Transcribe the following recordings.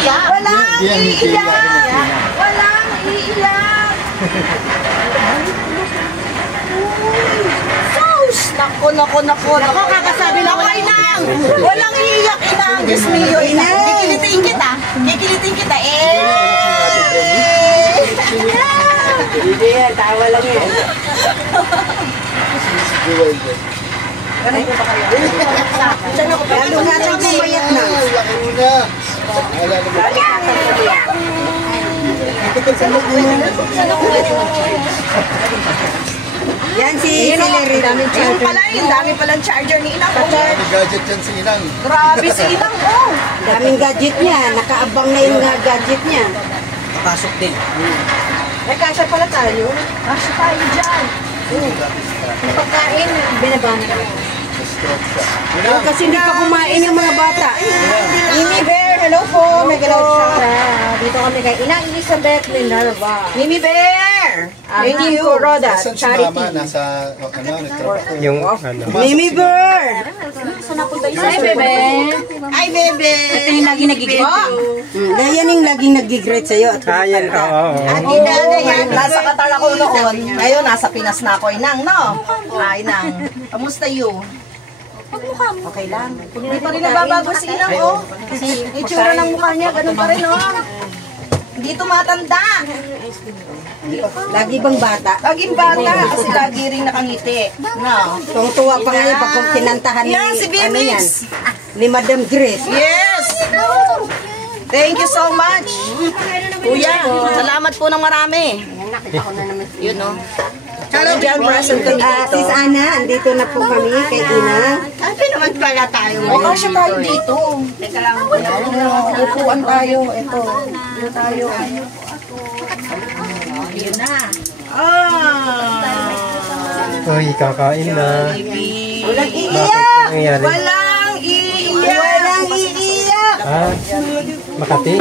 iiyak. Walang iiyak. Walang iiyak. Sus! Nako, kakasabi lang ako, Inang. Walang iiyak, Inang. Diyos mio, Inang. Kikilitin kita. Hindi yan, tawa lang yan. Lalo nga lang pumayat na. Yan si Larry. Yung dami palang charger ni Inang. Gadget yan si Inang. Grabe si Inang, oh. Daming gadget niya, nakaabang na yung gadget niya. Pasok din. Kasya pala tayo. Kasya tayo dyan. Yung pagkain, binabana na. Kasi hindi pa kumain yung mga bata. Mimi Bear, hello po. May galaw siya. Dito kami kay Inang Elizabeth Minerva. Mimi Bear! Thank you, Roda. Nasaan si Mama? Nasa, nagtrabaho. Yung ano. Mimi Bear! Ay, bebe. Ay, bebe. Ito yung lagi nagigreet. Yan yung laging nag-greet sa'yo. Ayan, oo. Ate Dada yan. Nasa Qatar ako noon. Ngayon, nasa Pinas na ako, Inang, no? Ay, Inang. Kamusta you? Okay lang. Hindi pa rin nababago si Inang, oh. Itsura ng mukha niya, ganun pa rin, oh. Hindi tumatanda. Lagi bang bata? Laging bata, kasi lagi rin nakangiti. No? Tuwa pa ngayon pag kinantahan ni, Yan, si ano yan, Bimix. ni Madam Grace. Yes! Thank you so much. Kuya, salamat po ng marami. Yun, no? Hello, John, present kami dito. Sis Ana, andito na po kami kay Ina. Happy naman pala tayo. Oo, siya tayo dito. Teka lang. Upuan tayo. Ito. Dito tayo. Yun na. Uy, kakain na. Walang iiyak. Nangyari? Walang iiyak. Walang iiyak. Ah, Makati?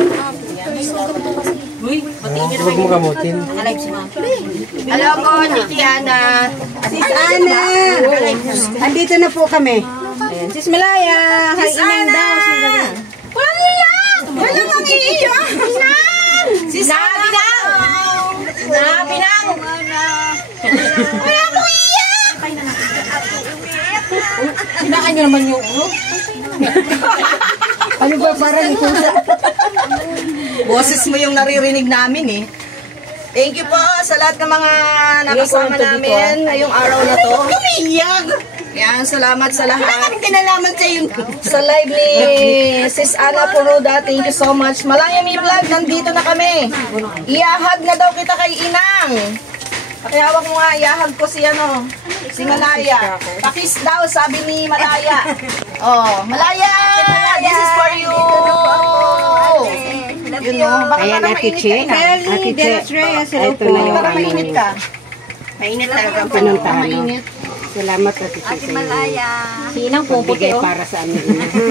Huwag mo kamutin. Hello po, Titi Ana. Sis Ana, andito na po kami. Ayan, Sis Malaya. Sis Ana. Walang iiyak. Walang ang iiyak. Sis Ana. Pinang. Wala pong iiyak. Hinaan nyo naman yung ano ba parang ikusa? Boses mo yung naririnig namin eh. Thank you po sa lahat ng mga nakasama namin ngayong araw na to. Umiyak! Yan, salamat sa lahat. Wala kaming kinalaman sa yun. Sa live ni Sis Ana Puruda, thank you so much. Malayami Vlog, nandito na kami. Iahag na daw kita kay Inang. Pakihawak mo nga, iahag ko si ano, si Malaya. Pakis daw, sabi ni Malaya. Oh, Malaya! This is for you! You know, baka Ayan, Ate Che. Ate Che, ito na yung baka mainit ka. Mainit talaga ang pinuntahan. Salamat Ate Che sa iyo. Sinang Bigay para sa amin.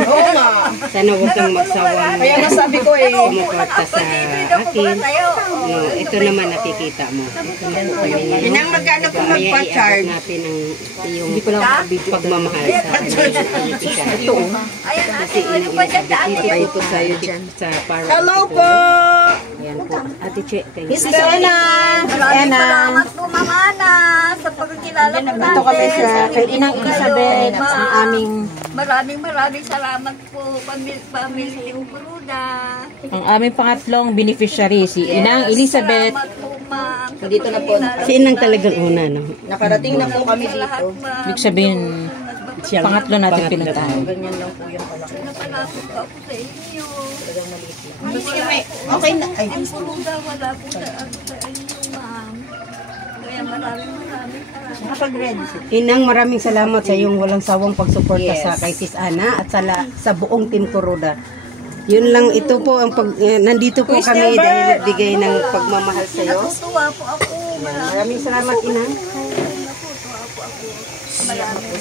Oo nga. Sana huwag kang magsawa. Kaya nasabi ko eh. Sumuporta sa akin. No, ito naman nakikita mo. Ito na po kami. Inang magkano po magpa-charge? Natin ang iyong pagmamahal sa amin. Ito. Kasi inang ito sa'yo sa para. Hello po! Yan po. Ate Che, kayo. Miss Ena! Salamat po, Mama Ana, sa pagkakilala po natin. Ito kami sa kay Inang Elizabeth, ang aming Maraming salamat po, pamilya Puruda. Ang aming pangatlong beneficiary, si Inang Elizabeth. Salamat po, ma'am. Dito na po. Si Inang talagang una, no? Nakarating na po kami dito. Ibig sabihin, pangatlo natin pinuntahan. Ganyan lang po yung palaki. Napalapit po ako sa inyo. Okay na. Ay, Ang Puruda, wala po sa inyo, ma'am. Kaya maraming salamat. Inang, maraming salamat sa iyong walang sawang pagsuporta sa kay Sis Ana at sa buong Team Kuroda. Yun lang, ito po ang nandito po kami dahil nagbigay ng pagmamahal sa iyo. Tuwa po ako. Maraming salamat, Inang. Tuwa po ako. Maraming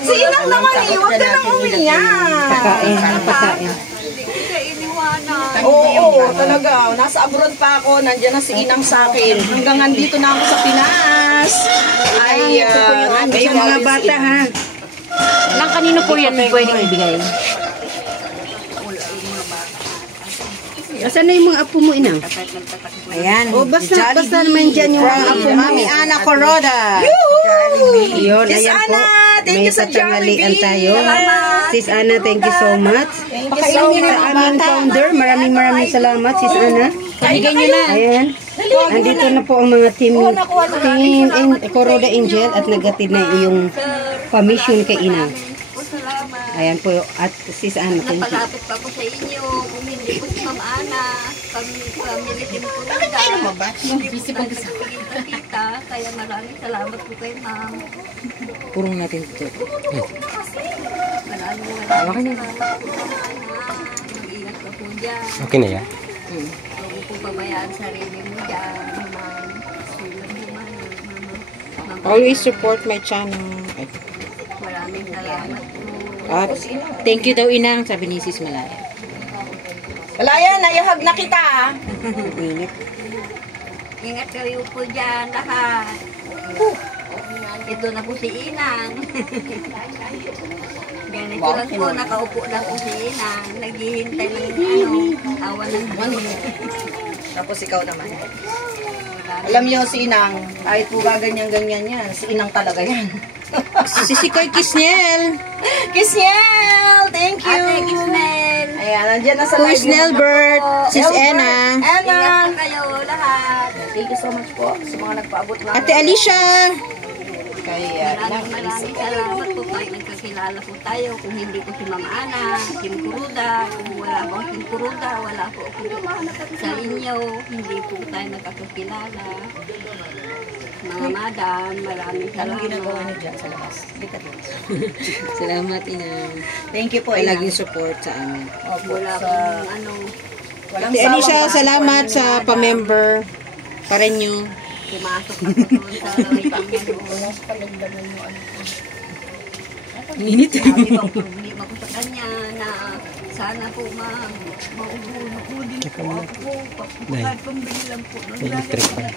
si Inang naman eh. Huwag ka nang umiyak. Pagkain, pagkain. Hindi ka iniwanan. Oo, talaga. Nasa abroad pa ako. Nandiyan na si Inang sa akin. Hanggang nandito na ako sa Pinas. Ay, Sa mga bata, ha? Nang kanino po yan pwedeng ibigay? Asan na yung mga apo mo, inang? Ayan. O, basta naman dyan yung mga apo mo. Mami Ana Coroda. Yun, Sis ayan po. Ana, thank May you sa patangalian Jollibee. tayo. Sis Ana, thank you so much. Thank you so much. Sa aming founder, maraming salamat, Sis Ana. Pamigay nyo na. Ayan. Andito na po ang mga team Coroda Angel at nagatid na yung commission kay Inang. Salamat. Ayan po. At Sis Ana, thank you. Napalapit pa po sa inyo. Kung hindi po si Ma'am Ana, pamili din po nila. Hindi po kita. Kaya maraming salamat po kay Ma'am. Purong natin ito. Maraming salamat po Ma'am Ana. Mag-ingat ka po dyan. Okay na yan. Huwag po pabayaan sarili mo dyan. Ma'am. Sulat mo Ma'am. Always support my channel. Ay. Maraming salamat po. At thank you daw, Inang, sabi ni Sis Malaya. Malaya, nayahag na kita. Ingat kayo po dyan lahat. Ito na po si Inang. Ganito lang po, nakaupo lang po si Inang. Naghihintay ng awan ng Diyos. Tapos ikaw naman. Alam niyo si Inang, kahit po gaganyan-ganyan yan, si Inang talaga yan. Si Sikoy Kisnel. Kisnel! Thank you! Ate Ismael. Ayan, nandiyan na sa live. Sis Nelbert. Sis Ena. Anna! Ingat po kayo lahat. Thank you so much po sa mga nagpaabot na. Ate Alicia. Kay Maraming salamat po kayo. Nagkakilala po tayo. Kung hindi po si Ma'am Ana, Kim Kuruda. Kung wala po Kim Kuruda, wala po ako sa inyo. Hindi po tayo nagkakilala. Mga madam, maraming salamat. Anong ginagawa niyo dyan sa labas? Likat lang. Salamat, Inang. Thank you po, Palaging Inang. support sa amin. Opo, Wala sa... pong ano. Walang Ate Alicia, sawang salamat sa paakuan ni pa-member. Pa rin nyo. Pumasok ako doon sa waiting room. Init. Sabi bang problema ko sa kanya na sana po mauhulog din po ako. Kahit pambili lang po. Electric pa.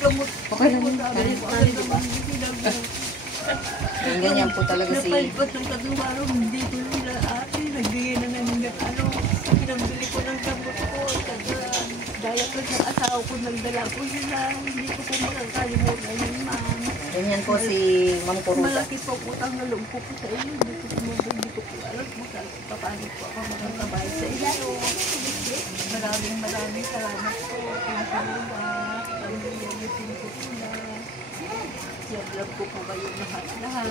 Gamot. Okay lang yun. Yung ganyan po talaga si... Napalipat ng kadumaro, hindi ko nila ate. Nagbigay na ng ano. Pinambili ko ng gamot ko. Daya ko ng asawa ko, nagdala ko sila. Hindi ko po makakalimutan yun, ma'am. Ganyan po si Ma'am Kuruda. Malaki po utang na loob ko po sa inyo. Hindi ko po alam paano po ako makakabay sa inyo. Maraming salamat po. Pamilya ko po. Love ko po kayo lahat-lahat.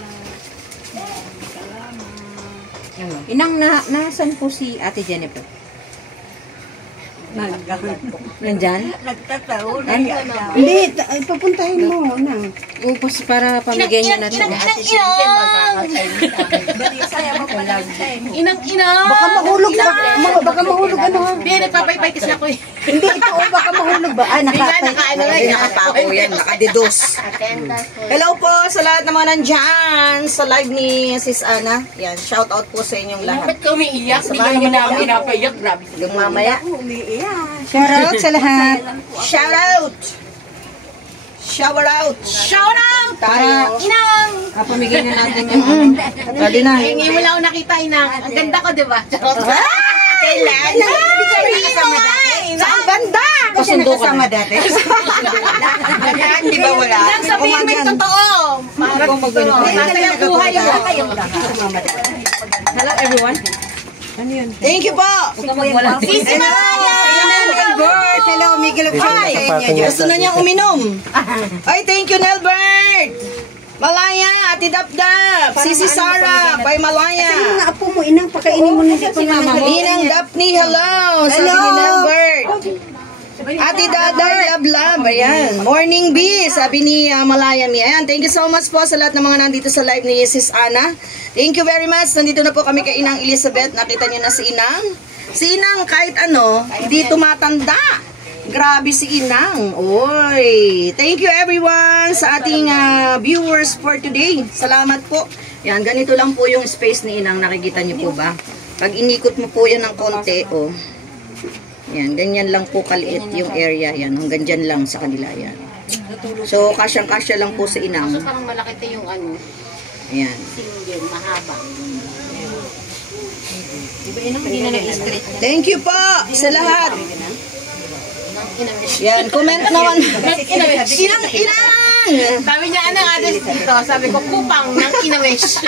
Maraming salamat. Inang, nasan po si Ate Jennifer? Nandyan? Nagtataon. Hindi, papuntahin mo, Nang. Upos para pamigay niya natin. Baka mahulog ba? Baka mahulog ano ha? Hindi, nagpapaypay kasi ako eh. Hindi, ito baka mahulog ba? Ah, Nakapako yan, nakadidos. Hello po sa lahat ng mga nandyan sa live ni Sis Ana. Yan, shout out po sa inyong lahat. Ba't ka umiiyak? Hindi ka naman namin pinapaiyak. Grabe. Yung mamaya. Shout out sa lahat. Shout out! Shout out! Shout out! Tayo. Inang! Pamigay na natin yung Pwede na. Ngayon mo lang ako nakita, Inang. Ang ganda ko, di ba? Charot. Kailan? Hindi siya nakasama dati. Saan banda? Kasi nakasama dati. Di ba wala? Inang, sabihin mo yung totoo. Parang Masaya masaya buhay mo. Hello everyone. Ano yun? Thank you po! Sisi Malaya! Nelbert! Hello, Miguel of Ay, gusto na niyang uminom. Ay, thank you, Nelbert! Malaya, Ate Dapdap, Sisi Sara, by Malaya. Yung mga apo mo, Inang, pakainin mo na dito. Ninang Daphne, hello! Sabi ni Nelbert. Ate Daday, love, love. Ayan. Morning Bee, sabi ni Malaya Mi. Ayan, thank you so much po sa lahat ng mga nandito sa live ni Sis Ana. Thank you very much. Nandito na po kami kay Inang Elizabeth. Nakita niyo na si Inang. Si Inang kahit ano, hindi tumatanda. Grabe si Inang. Oy. Thank you everyone sa ating viewers for today. Salamat po. Yan, ganito lang po yung space ni Inang. Nakikita niyo po ba? Pag inikot mo po yan ng konti, oh. Yan, ganyan lang po kaliit yung area. Yan, hanggang dyan lang sa kanila. Yan. So, kasyang-kasya lang po sa Inang. Parang malaki yung ano, Ayan. single, mahaba. Thank you po sa lahat. Yan, comment naman. Inang! Sabi niya, ano ang address dito? Sabi ko, Kupang ng Inawish.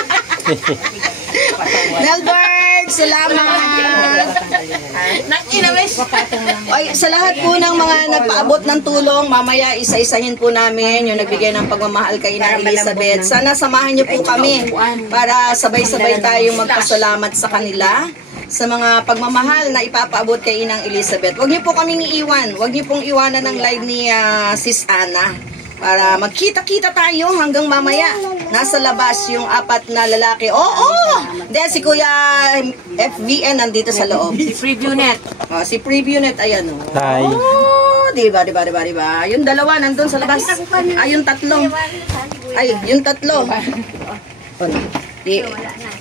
Nelbert, salamat. Ng Inawish. Ay, sa lahat po ng mga nagpaabot ng tulong, mamaya isa-isahin po namin yung nagbigay ng pagmamahal kay Inang Elizabeth. Sana samahan niyo po kami para sabay-sabay tayong magpasalamat sa kanila sa mga pagmamahal na ipapaabot kay Inang Elizabeth. Huwag niyo po kaming iiwan. Huwag niyo pong iwanan ng live ni Sis Ana para magkita-kita tayo hanggang mamaya. Nasa labas yung 4 na lalaki. Oo! Then si Kuya FVN nandito sa loob. Si Preview Net. Si Preview Net, ayan o. Hi. Oh, diba. Yung dalawa nandun sa labas. Ay, yung tatlo. Ay, yung tatlo. Wala na.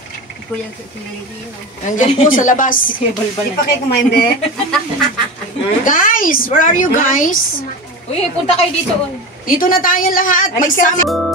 Kuya Kimirino. Andiyan po sa labas. Ipakay kumain, be. Guys, where are you guys? Uy, punta kayo dito. Dito na tayo lahat. Magsama.